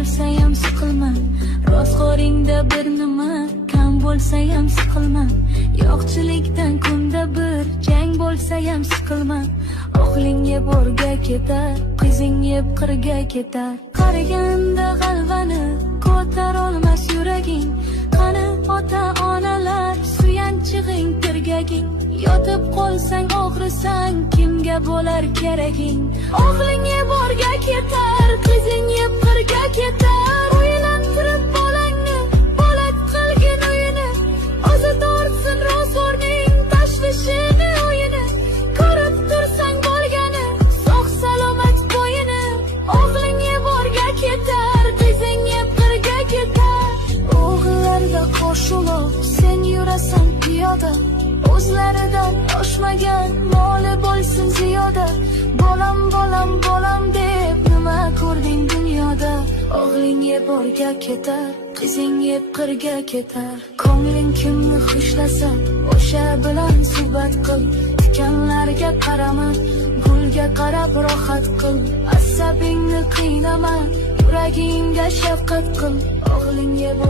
bo'lsa ham siqilma, rostgo'ringda bir nima kam bo'lsa ham siqilma, yo'qchilikdan kunda bir jang bo'lsa ham siqilma. O'g'ling yeb o'rga ketar, qizing yeb qirga ketar. Qariganda g'alvani ko'tar olmas yuraging. Qani ota-onalar suyanchig'ing, tirgaging. Yotib qolsang og'risang, kimga bo'lar keraging? O'g'ling yeb o'rga ketar, qizing yeb qirga ketar. Uylantirib bolangni, bolat qilgin uyini. O'zi tortsin ro'zg'orning tashvishini, o'yini. Ko'rib tursang bo'lgani, sog' salomat bo'yini. O'g'ling yeb o'rga ketar, qizing yeb qirga ketar. O'g'illarda qo'shilib sen yurasan piyoda, o'zlaridan oshmagan moli bo'lsin ziyoda. Bolam bolam bolam deb nima ko'rding dunyoda? O'g'ling yeb o'rga ketar, qizing yeb qirga ketar. Ko'ngling kimni xushlasa o'sha bilan suhbat qil. Tikanlarga qarama, gulga qarab rohat qil. Asabingni qiynama, yuragingga shafqat qil. O'g'ling yeb